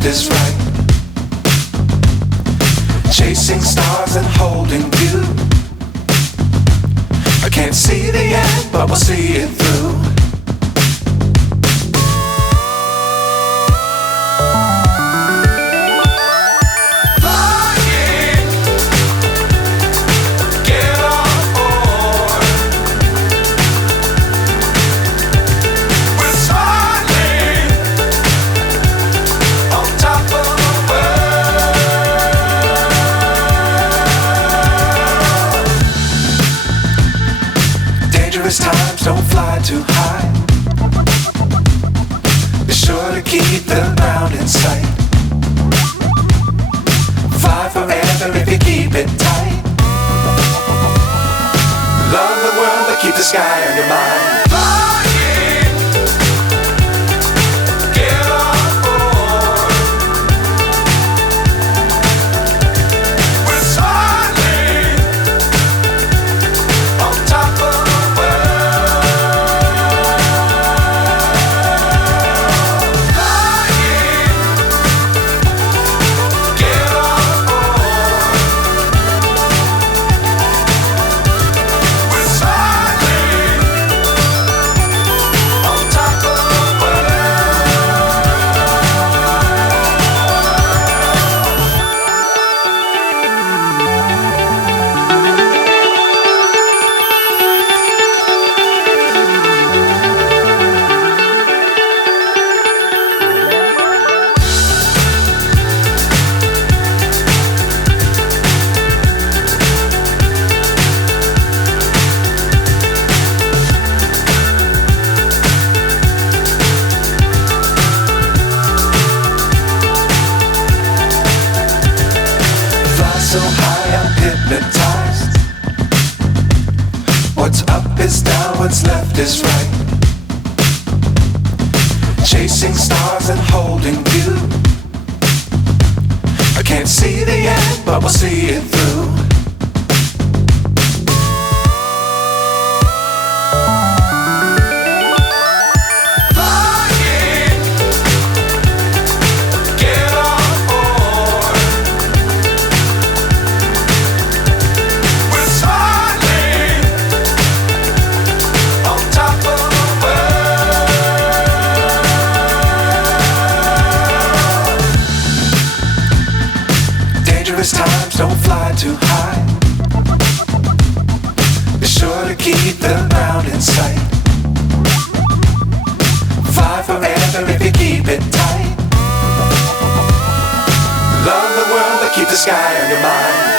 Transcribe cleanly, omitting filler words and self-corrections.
left is right. Chasing stars and holding you. I can't see the end, but we'll see it through. Times don't fly too high. Be sure to keep the ground in sight. Fly forever if you keep it tight. Love the world but keep the sky on your mind. So high I'm hypnotized. What's up is down, what's left is right. Chasing stars and holding you. I can't see the end, but we'll see it through. Times don't fly too high. Be sure to keep the ground in sight. Fly forever if you keep it tight. Love the world but keep the sky on your mind.